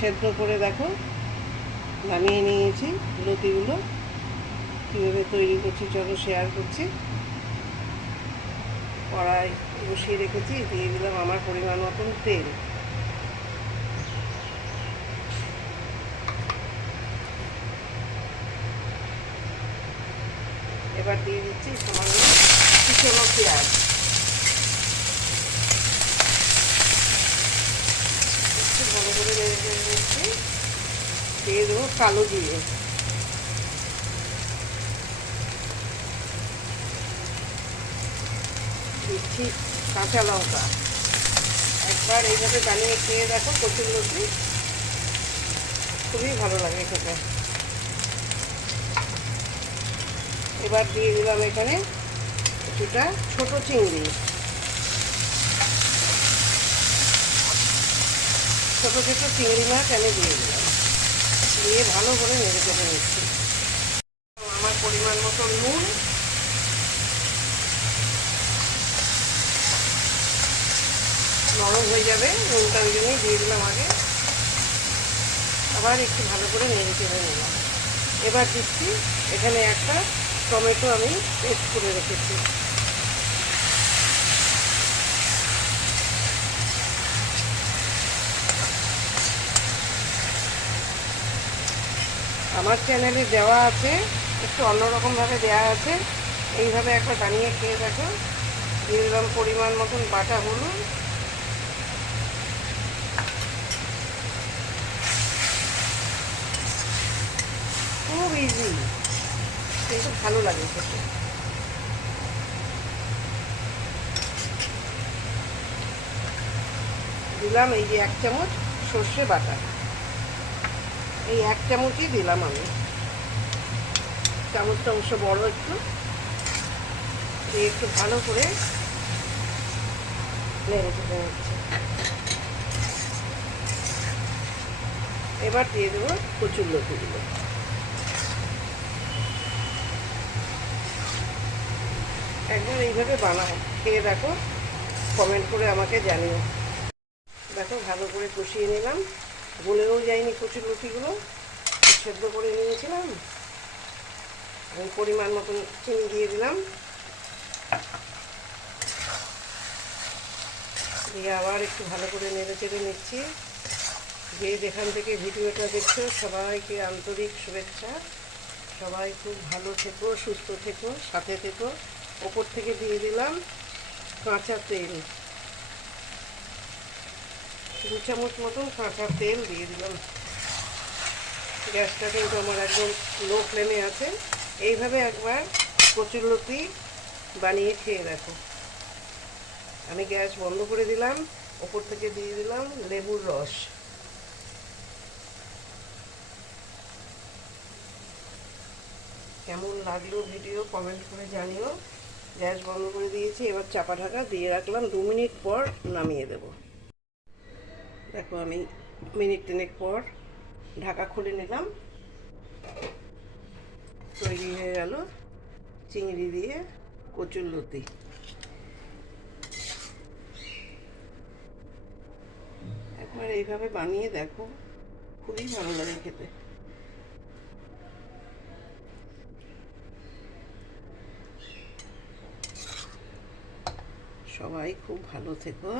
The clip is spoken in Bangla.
সেদ্ধ করে দেখো। বানিয়ে নিয়েছি লতিগুলো কীভাবে তৈরি করছি চলো শেয়ার করছি। কড়াই বসিয়ে রেখেছি, দিয়ে দিলাম আমার পরিমাণ মতন তেল। এবার দিয়ে দিচ্ছি সামান্য কুচনো পেঁয়াজ। ভালো করে দিয়ে দেবো কালো জিরে। দিচ্ছি কাঁচা লঙ্কা। একবার এইভাবে বানিয়ে খেয়ে দেখো কচুর লতি খুবই ভালো লাগে খেতে। এবার দিয়ে দিলাম এখানে কিছুটা ছোট চিংড়ি। ছোট ছোট চিংড়ি মাছ আমি দিয়ে দিলাম। দিয়ে ভালো করে নেড়ে চেড়ে নিচ্ছি। আমার পরিমাণ মতো নুন। নরম হয়ে যাবে, নুনটা ওই জন্যই দিয়ে দিলাম আগে। আবার একটু ভালো করে নেড়ে চেড়ে নিলাম। এবার দিচ্ছি, এখানে একটা টমেটো আমি পেস্ট করে রেখেছি। আমার চ্যানেলে দেওয়া আছে, একটু অন্যরকমভাবে দেওয়া আছে। এইভাবে একবার বানিয়ে খেয়ে দেখো। দিয়ে পরিমাণ মতন বাটা হলুদ। খুব ইজি কিন্তু ভালো লাগে খেতে। দিলাম এই যে এক চামচ সর্ষে বাটা। এই এক চামচই দিলাম আমি। চামচটা অবশ্য বড় একটু। দিয়ে একটু ভালো করে নেড়ে এবার দিয়ে দেবো কচুর লতিগুলো। একবার এইভাবে বানাও। খেয়ে দেখো কমেন্ট করে আমাকে জানিও। দেখো, ভালো করে কষিয়ে নিলাম। গলেও যায়নি কচুর লতিগুলো সেদ্ধ করে নিয়েছিলাম। আমি পরিমাণ মতন চিনি দিয়ে দিলাম। দিয়ে আবার একটু ভালো করে নেড়ে চেড়ে নিচ্ছি। যে যেখান থেকে ভিডিওটা দেখছ, সবাইকে আন্তরিক শুভেচ্ছা। সবাই খুব ভালো থেকো, সুস্থ থেকো, সাথে থেকো। ওপর থেকে দিয়ে দিলাম কাঁচা তেল। দু চামচ মতন কাঁচা তেল দিয়ে দিলাম। গ্যাসটা কিন্তু আমার একদম লো ফ্লেমে আছে। এইভাবে একবার কচুরলতি বানিয়ে খেয়ে দেখো। আমি গ্যাস বন্ধ করে দিলাম, ওপর থেকে দিয়ে দিলাম লেবুর রস। কেমন লাগল ভিডিও কমেন্ট করে জানিও। গ্যাস বন্ধ করে দিয়েছি, এবার চাপা ঢাকা দিয়ে রাখলাম, দু মিনিট পর নামিয়ে দেব। দেখো, আমি মিনিট তিনেক পর ঢাকা খুলে নিলাম। তৈরি হয়ে গেল চিংড়ি দিয়ে কচুর লতি। একবার এইভাবে বানিয়ে দেখো, খুবই ভালো লাগে খেতে। সবাই খুব ভালো থেকো।